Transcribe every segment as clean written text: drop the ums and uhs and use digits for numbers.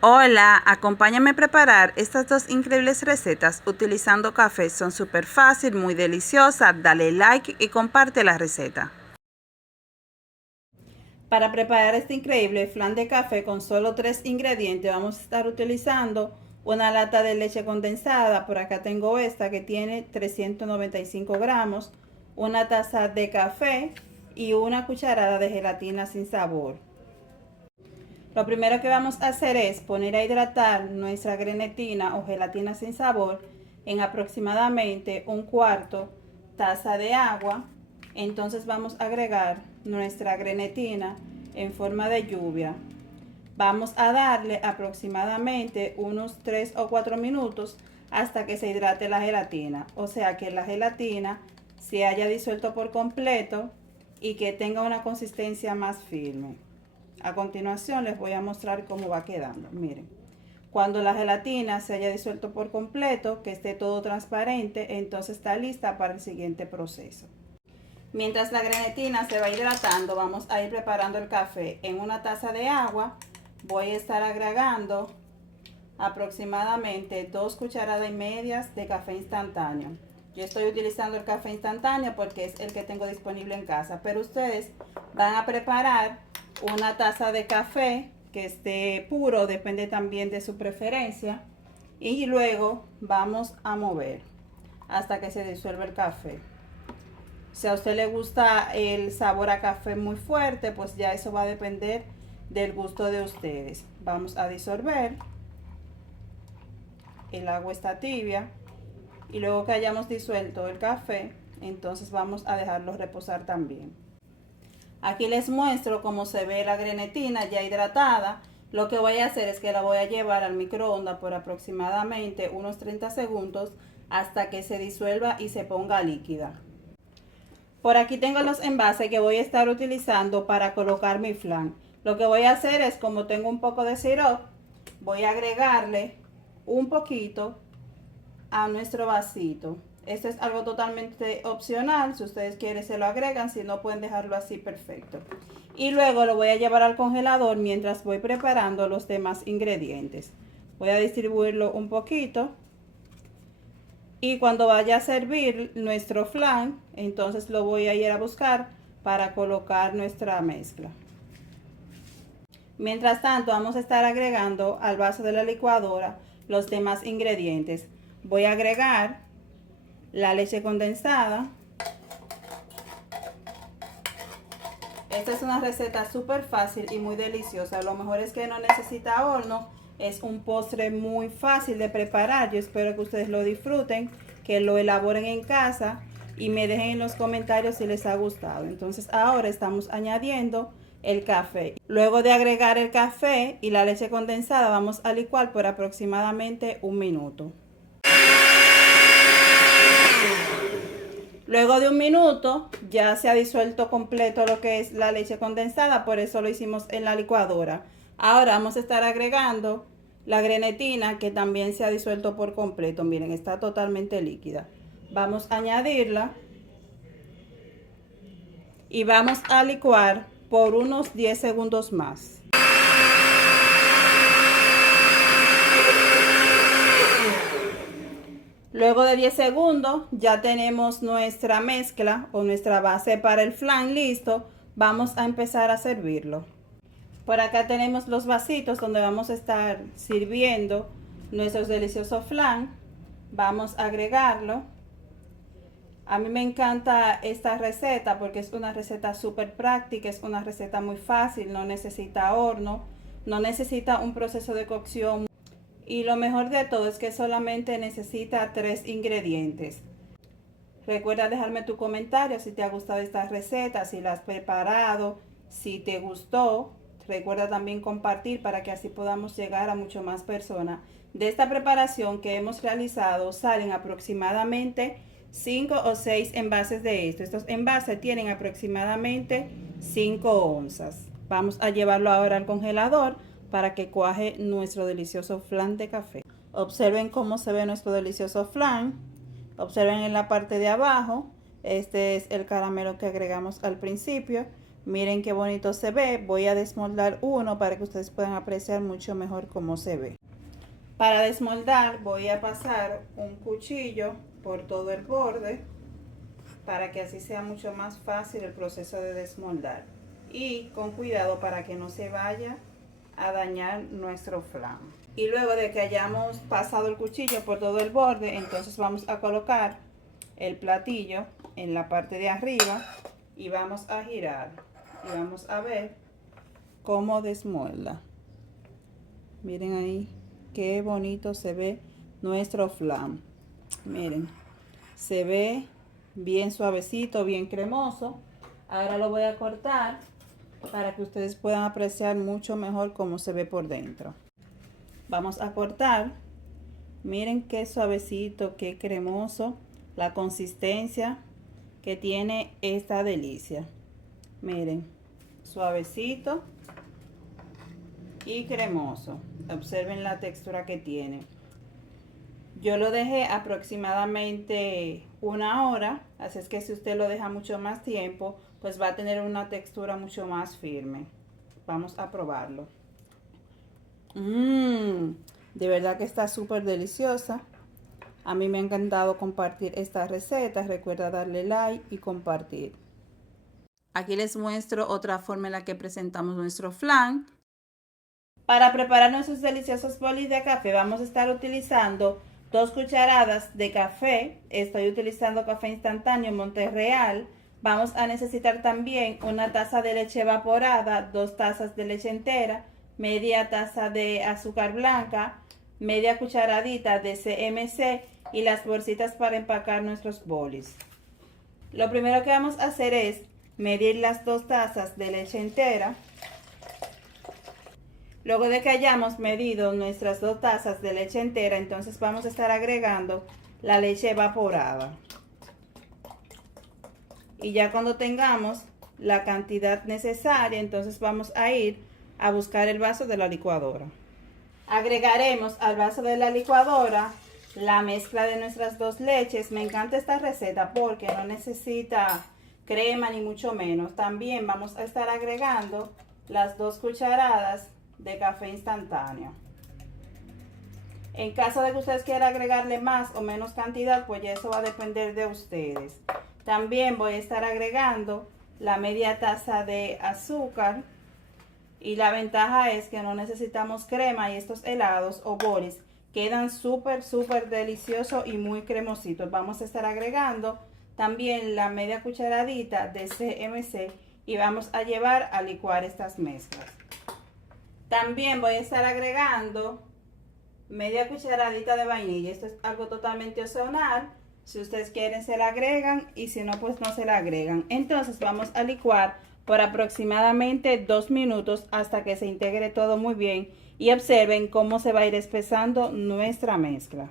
Hola, acompáñame a preparar estas dos increíbles recetas utilizando café. Son súper fácil, muy deliciosa. Dale like y comparte la receta. Para preparar este increíble flan de café con solo 3 ingredientes vamos a estar utilizando una lata de leche condensada. Por acá tengo esta que tiene 395 gramos, una taza de café y una cucharada de gelatina sin sabor. Lo primero que vamos a hacer es poner a hidratar nuestra grenetina o gelatina sin sabor en aproximadamente un cuarto taza de agua. Entonces vamos a agregar nuestra grenetina en forma de lluvia. Vamos a darle aproximadamente unos 3 o 4 minutos hasta que se hidrate la gelatina. O sea que la gelatina se haya disuelto por completo y que tenga una consistencia más firme. A continuación les voy a mostrar cómo va quedando. Miren, cuando la gelatina se haya disuelto por completo, que esté todo transparente, entonces está lista para el siguiente proceso. Mientras la grenetina se va hidratando, vamos a ir preparando el café. En una taza de agua voy a estar agregando aproximadamente 2 cucharadas y medias de café instantáneo. Yo estoy utilizando el café instantáneo porque es el que tengo disponible en casa, pero ustedes van a preparar una taza de café que esté puro, depende también de su preferencia, y luego vamos a mover hasta que se disuelva el café. Si a usted le gusta el sabor a café muy fuerte, pues ya eso va a depender del gusto de ustedes. Vamos a disolver. El agua está tibia y luego que hayamos disuelto el café, entonces vamos a dejarlo reposar también. Aquí les muestro cómo se ve la grenetina ya hidratada. Lo que voy a hacer es que la voy a llevar al microondas por aproximadamente unos 30 segundos hasta que se disuelva y se ponga líquida. Por aquí tengo los envases que voy a estar utilizando para colocar mi flan. Lo que voy a hacer es, como tengo un poco de sirope, voy a agregarle un poquito a nuestro vasito. Esto es algo totalmente opcional. Si ustedes quieren se lo agregan, si no pueden dejarlo así, perfecto. Y luego lo voy a llevar al congelador mientras voy preparando los demás ingredientes. Voy a distribuirlo un poquito. Y cuando vaya a servir nuestro flan, entonces lo voy a ir a buscar para colocar nuestra mezcla. Mientras tanto, vamos a estar agregando al vaso de la licuadora los demás ingredientes. Voy a agregar la leche condensada. Esta es una receta súper fácil y muy deliciosa. Lo mejor es que no necesita horno. Es un postre muy fácil de preparar. Yo espero que ustedes lo disfruten, que lo elaboren en casa y me dejen en los comentarios si les ha gustado. Entonces ahora estamos añadiendo el café. Luego de agregar el café y la leche condensada, vamos a licuar por aproximadamente un minuto. Luego de un minuto ya se ha disuelto completo lo que es la leche condensada, por eso lo hicimos en la licuadora. Ahora vamos a estar agregando la grenetina que también se ha disuelto por completo. Miren, está totalmente líquida. Vamos a añadirla y vamos a licuar por unos 10 segundos más. Luego de 10 segundos ya tenemos nuestra mezcla o nuestra base para el flan listo. Vamos a empezar a servirlo. Por acá tenemos los vasitos donde vamos a estar sirviendo nuestros deliciosos flan. Vamos a agregarlo. A mí me encanta esta receta porque es una receta súper práctica, es una receta muy fácil, no necesita horno, no necesita un proceso de cocción. Y lo mejor de todo es que solamente necesita 3 ingredientes. Recuerda dejarme tu comentario si te ha gustado esta receta, si la has preparado, si te gustó. Recuerda también compartir para que así podamos llegar a mucho más personas. De esta preparación que hemos realizado salen aproximadamente 5 o 6 envases de esto. Estos envases tienen aproximadamente 5 onzas. Vamos a llevarlo ahora al congelador para que cuaje nuestro delicioso flan de café. Observen cómo se ve nuestro delicioso flan. Observen en la parte de abajo. Este es el caramelo que agregamos al principio. Miren qué bonito se ve. Voy a desmoldar uno para que ustedes puedan apreciar mucho mejor cómo se ve. Para desmoldar voy a pasar un cuchillo por todo el borde para que así sea mucho más fácil el proceso de desmoldar. Y con cuidado para que no se vaya a dañar nuestro flan. Y luego de que hayamos pasado el cuchillo por todo el borde, entonces vamos a colocar el platillo en la parte de arriba y vamos a girar y vamos a ver cómo desmolda. Miren ahí qué bonito se ve nuestro flan. Miren, se ve bien suavecito, bien cremoso. Ahora lo voy a cortar para que ustedes puedan apreciar mucho mejor cómo se ve por dentro. Vamos a cortar. Miren qué suavecito, qué cremoso, la consistencia que tiene esta delicia. Miren, suavecito y cremoso. Observen la textura que tiene. Yo lo dejé aproximadamente 1 hora, así es que si usted lo deja mucho más tiempo, pues va a tener una textura mucho más firme. Vamos a probarlo. De verdad que está súper deliciosa. A mí me ha encantado compartir esta receta. Recuerda darle like y compartir. Aquí les muestro otra forma en la que presentamos nuestro flan. Para preparar nuestros deliciosos bolis de café vamos a estar utilizando 2 cucharadas de café. Estoy utilizando café instantáneo Monterreal. Vamos a necesitar también una taza de leche evaporada, 2 tazas de leche entera, media taza de azúcar blanca, media cucharadita de CMC y las bolsitas para empacar nuestros bolis. Lo primero que vamos a hacer es medir las 2 tazas de leche entera. Luego de que hayamos medido nuestras 2 tazas de leche entera, entonces vamos a estar agregando la leche evaporada. Y ya cuando tengamos la cantidad necesaria, entonces vamos a ir a buscar el vaso de la licuadora. Agregaremos al vaso de la licuadora la mezcla de nuestras 2 leches. Me encanta esta receta porque no necesita crema ni mucho menos. También vamos a estar agregando las 2 cucharadas de café instantáneo. En caso de que ustedes quieran agregarle más o menos cantidad, pues ya eso va a depender de ustedes. También voy a estar agregando la media taza de azúcar. Y la ventaja es que no necesitamos crema y estos helados o bolis quedan súper deliciosos y muy cremositos. Vamos a estar agregando también la media cucharadita de CMC y vamos a llevar a licuar estas mezclas. También voy a estar agregando media cucharadita de vainilla. Esto es algo totalmente opcional. Si ustedes quieren se la agregan y si no pues no se la agregan. Entonces vamos a licuar por aproximadamente 2 minutos hasta que se integre todo muy bien y observen cómo se va a ir espesando nuestra mezcla.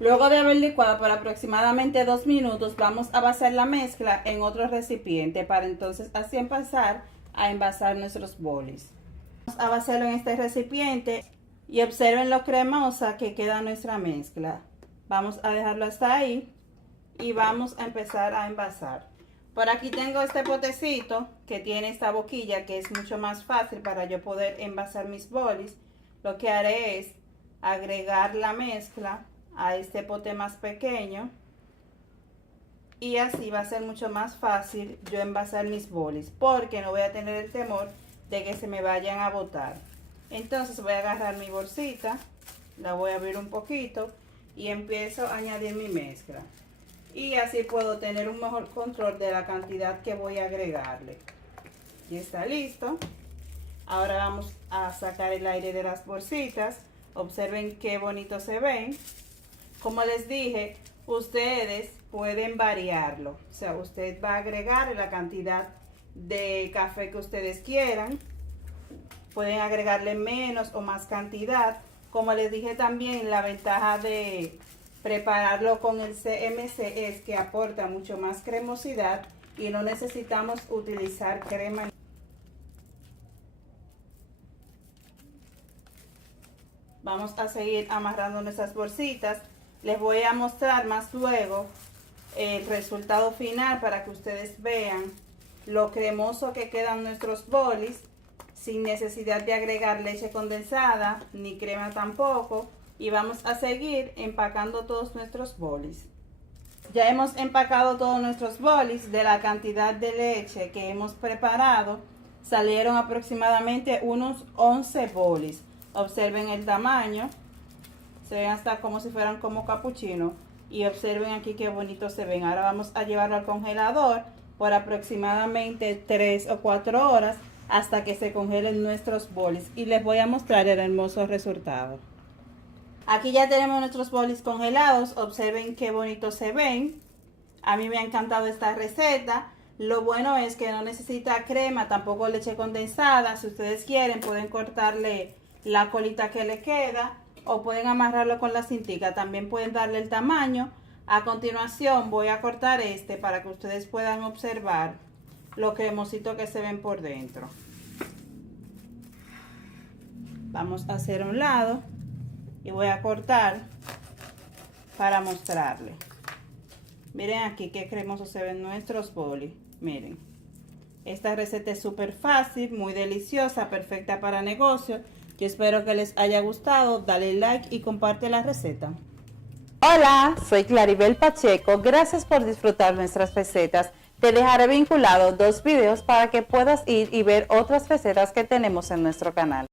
Luego de haber licuado por aproximadamente 2 minutos, vamos a vaciar la mezcla en otro recipiente para entonces así empezar a envasar nuestros bolis. Vamos a vaciarlo en este recipiente y observen lo cremosa que queda nuestra mezcla. Vamos a dejarlo hasta ahí y vamos a empezar a envasar. Por aquí tengo este potecito que tiene esta boquilla que es mucho más fácil para yo poder envasar mis bolis. Lo que haré es agregar la mezcla a este pote más pequeño y así va a ser mucho más fácil yo envasar mis bolis porque no voy a tener el temor de que se me vayan a botar. Entonces voy a agarrar mi bolsita, la voy a abrir un poquito y empiezo a añadir mi mezcla y así puedo tener un mejor control de la cantidad que voy a agregarle. Ya está listo. Ahora vamos a sacar el aire de las bolsitas. Observen qué bonito se ven. Como les dije, ustedes pueden variarlo. O sea, usted va a agregar la cantidad de café que ustedes quieran. Pueden agregarle menos o más cantidad. Como les dije también, la ventaja de prepararlo con el CMC es que aporta mucho más cremosidad y no necesitamos utilizar crema. Vamos a seguir amarrando nuestras bolsitas. Les voy a mostrar más luego el resultado final para que ustedes vean lo cremoso que quedan nuestros bolis, sin necesidad de agregar leche condensada ni crema tampoco. Y vamos a seguir empacando todos nuestros bolis. Ya hemos empacado todos nuestros bolis. De la cantidad de leche que hemos preparado, salieron aproximadamente unos 11 bolis. Observen el tamaño, se ven hasta como si fueran como capuchino. Y observen aquí qué bonitos se ven. Ahora vamos a llevarlo al congelador por aproximadamente 3 o 4 horas hasta que se congelen nuestros bolis. Y les voy a mostrar el hermoso resultado. Aquí ya tenemos nuestros bolis congelados. Observen qué bonitos se ven. A mí me ha encantado esta receta. Lo bueno es que no necesita crema, tampoco leche condensada. Si ustedes quieren pueden cortarle la colita que le queda o pueden amarrarlo con la cintica. También pueden darle el tamaño. A continuación voy a cortar este para que ustedes puedan observar lo cremosito que se ven por dentro. Vamos a hacer un lado y voy a cortar para mostrarles. Miren aquí qué cremosos se ven nuestros bolis. Miren, esta receta es súper fácil, muy deliciosa, perfecta para negocio. Yo espero que les haya gustado. Dale like y comparte la receta. Hola, soy Claribel Pacheco. Gracias por disfrutar nuestras recetas. Te dejaré vinculado 2 videos para que puedas ir y ver otras recetas que tenemos en nuestro canal.